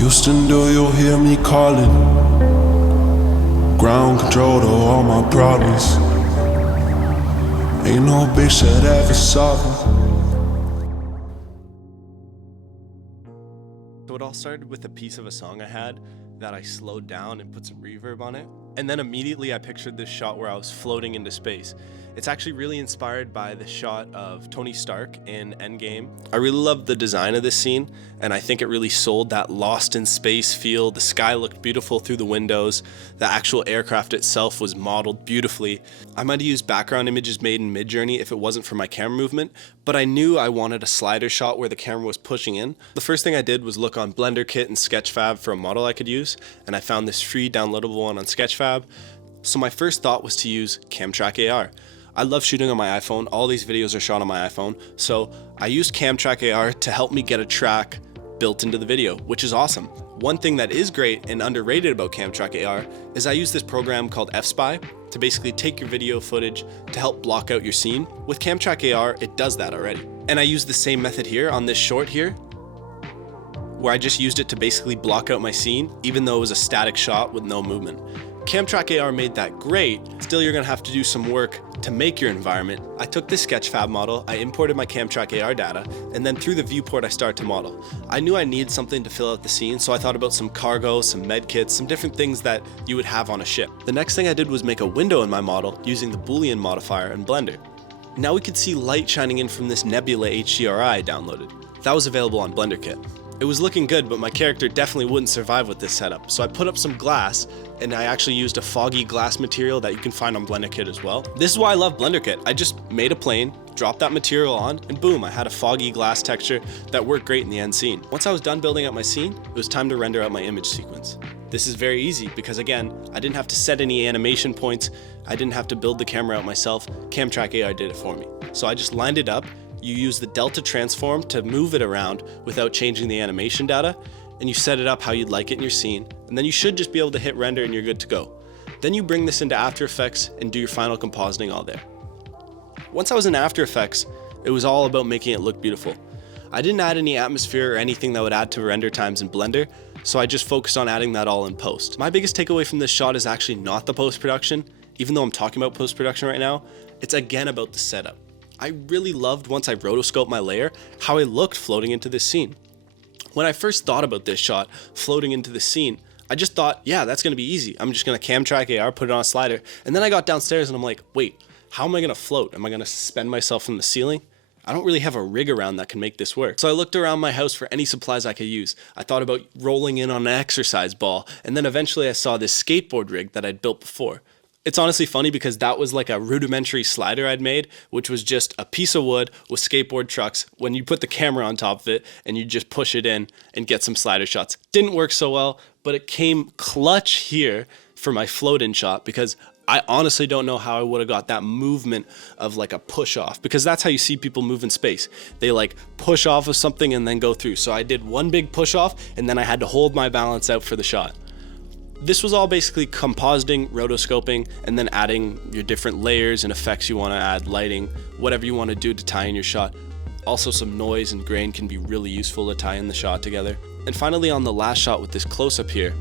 Houston, do you hear me calling? Ground control to all my problems. Ain't no bitch that ever solved me. So it all started with a piece of a song I had that I slowed down and put some reverb on it. And then immediately I pictured this shot where I was floating into space. It's actually really inspired by the shot of Tony Stark in Endgame. I really loved the design of this scene, and I think it really sold that lost in space feel. The sky looked beautiful through the windows. The actual aircraft itself was modeled beautifully. I might have used background images made in Midjourney if it wasn't for my camera movement, but I knew I wanted a slider shot where the camera was pushing in. The first thing I did was look on BlenderKit and Sketchfab for a model I could use, and I found this free downloadable one on Sketchfab. So my first thought was to use Camtrackar AR. I love shooting on my iPhone. All these videos are shot on my iPhone. So I used Camtrackar AR to help me get a track built into the video, which is awesome. One thing that is great and underrated about Camtrackar AR is I use this program called F-Spy to basically take your video footage to help block out your scene. With Camtrackar AR, it does that already. And I use the same method here on this short here, where I just used it to basically block out my scene, even though it was a static shot with no movement. Camtrackar AR made that great. Still, you're gonna have to do some work to make your environment. I took this Sketchfab model, I imported my Camtrackar AR data, and then through the viewport I started to model. I knew I needed something to fill out the scene, so I thought about some cargo, some med kits, some different things that you would have on a ship. The next thing I did was make a window in my model using the Boolean modifier in Blender. Now we could see light shining in from this Nebula HDRI I downloaded. That was available on BlenderKit. It was looking good, but my character definitely wouldn't survive with this setup, so I put up some glass, and I actually used a foggy glass material that you can find on BlenderKit as well. This is why I love BlenderKit. I just made a plane, dropped that material on, and boom, I had a foggy glass texture that worked great in the end scene. Once I was done building out my scene, it was time to render out my image sequence. This is very easy because again, I didn't have to set any animation points, I didn't have to build the camera out myself, Camtrackar AR did it for me. So I just lined it up. You use the delta transform to move it around without changing the animation data, and you set it up how you'd like it in your scene, and then you should just be able to hit render and you're good to go. Then you bring this into After Effects and do your final compositing all there. Once I was in After Effects, it was all about making it look beautiful. I didn't add any atmosphere or anything that would add to render times in Blender, so I just focused on adding that all in post. My biggest takeaway from this shot is actually not the post-production. Even though I'm talking about post-production right now, it's again about the setup. I really loved, once I rotoscoped my layer, how I looked floating into this scene. When I first thought about this shot, floating into the scene, I just thought, yeah, that's gonna be easy. I'm just gonna Camtrackar AR, put it on a slider, and then I got downstairs and I'm like, wait, how am I gonna float? Am I gonna suspend myself from the ceiling? I don't really have a rig around that can make this work. So I looked around my house for any supplies I could use. I thought about rolling in on an exercise ball, and then eventually I saw this skateboard rig that I'd built before. It's honestly funny because that was like a rudimentary slider I'd made, which was just a piece of wood with skateboard trucks when you put the camera on top of it and you just push it in and get some slider shots. Didn't work so well, but it came clutch here for my float-in shot because I honestly don't know how I would have got that movement of like a push off, because that's how you see people move in space. They like push off of something and then go through. So I did one big push off and then I had to hold my balance out for the shot. This was all basically compositing, rotoscoping, and then adding your different layers and effects you want to add, lighting, whatever you want to do to tie in your shot. Also, some noise and grain can be really useful to tie in the shot together. And finally, on the last shot with this close-up here,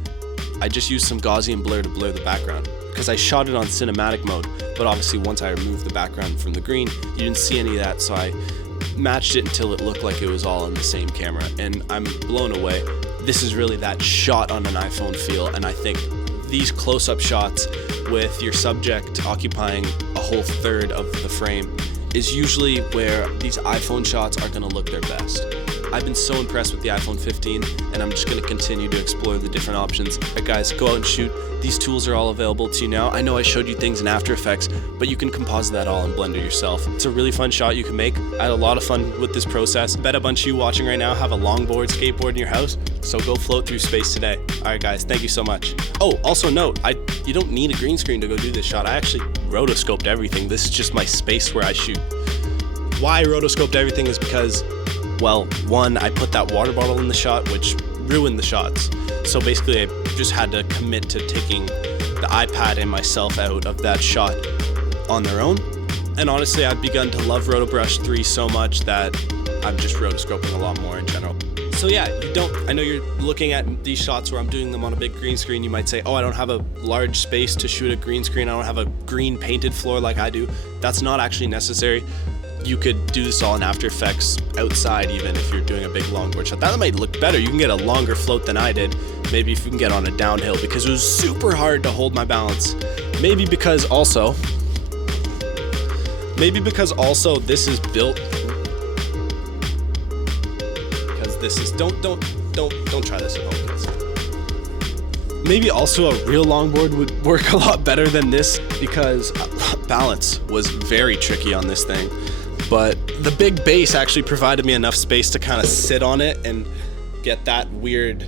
I just used some Gaussian blur to blur the background because I shot it on cinematic mode, but obviously once I removed the background from the green, you didn't see any of that, so I matched it until it looked like it was all on the same camera, and I'm blown away. This is really that shot on an iPhone feel, and I think these close-up shots with your subject occupying a whole third of the frame is usually where these iPhone shots are going to look their best. I've been so impressed with the iPhone 15, and I'm just going to continue to explore the different options. Alright guys, go out and shoot. These tools are all available to you now. I know I showed you things in After Effects, but you can composite that all in Blender yourself. It's a really fun shot you can make. I had a lot of fun with this process. Bet a bunch of you watching right now have a longboard, skateboard in your house, so go float through space today. Alright guys, thank you so much. Oh, also note, you don't need a green screen to go do this shot. I actually rotoscoped everything. This is just my space where I shoot. Why I rotoscoped everything is because, well, one, I put that water bottle in the shot, which ruined the shots. So basically I just had to commit to taking the iPad and myself out of that shot on their own. And honestly, I've begun to love Rotobrush 3 so much that I'm just rotoscoping a lot more in general. So yeah, I know you're looking at these shots where I'm doing them on a big green screen. You might say, oh, I don't have a large space to shoot a green screen. I don't have a green painted floor like I do. That's not actually necessary. You could do this all in After Effects outside, even if you're doing a big longboard shot. That might look better. You can get a longer float than I did. Maybe if you can get on a downhill, because it was super hard to hold my balance. Maybe because also this is built, because this is, don't try this at home, kids. Maybe also a real longboard would work a lot better than this, because balance was very tricky on this thing. But the big base actually provided me enough space to kind of sit on it and get that weird,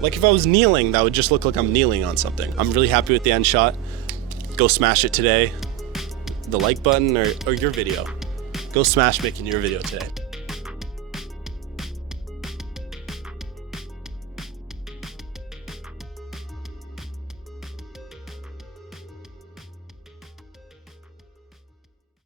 like if I was kneeling, that would just look like I'm kneeling on something. I'm really happy with the end shot. Go smash it today. The like button or your video. Go smash making your video today.